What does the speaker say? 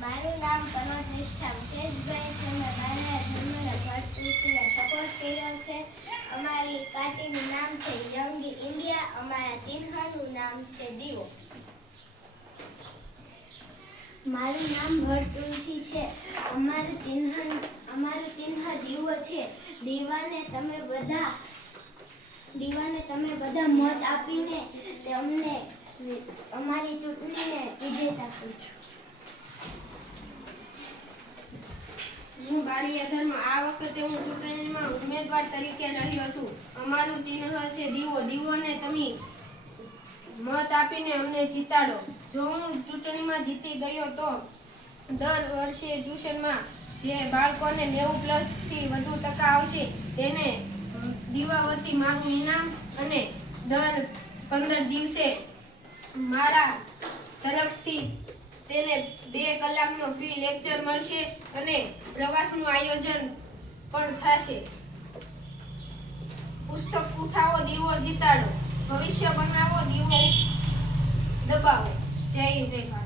મારું નામ કનોજ નિષ્ઠા મુકેશભાઈ છે. મેં મારા ધર્મને ભરતૃષિને સપોર્ટ કર્યો છે. અમારી પાર્ટીનું નામ છે યંગ ઇન્ડિયા. અમારા ચિહ્નનું નામ છે દીવો. મારું નામ ભરતૃષિ છે. અમારું ચિહ્ન દીવો છે. દીવાને તમે બધા મત આપીને અમને અમારી ચૂંટણીને વિજેતા કરજો. હું બારીયા ધર્મ. આ વખતે હું ચૂંટણીમાં ઉમેદવાર તરીકે રહ્યો છું. અમારું ચિહ્ન છે દીવો. દીવોને તમે મત આપીને અમને જીતાડો. જો હું ચૂંટણીમાં જીતી ગયો તો દર વર્ષે ટ્યુશનમાં જે બાળકોને 90+ વધુ ટકા આવશે તેને દીવાવતી મારું ઇનામ અને દર 15 દિવસે મારા તરફથી તેને 2 કલાકનો ફ્રી લેક્ચર મળશે અને પ્રવાસનું આયોજન પણ થશે. પુસ્તક ઉઠાવો, દીવો જીતાડો. ભવિષ્ય બનાવો, દીવો દબાવો. જય ભારત.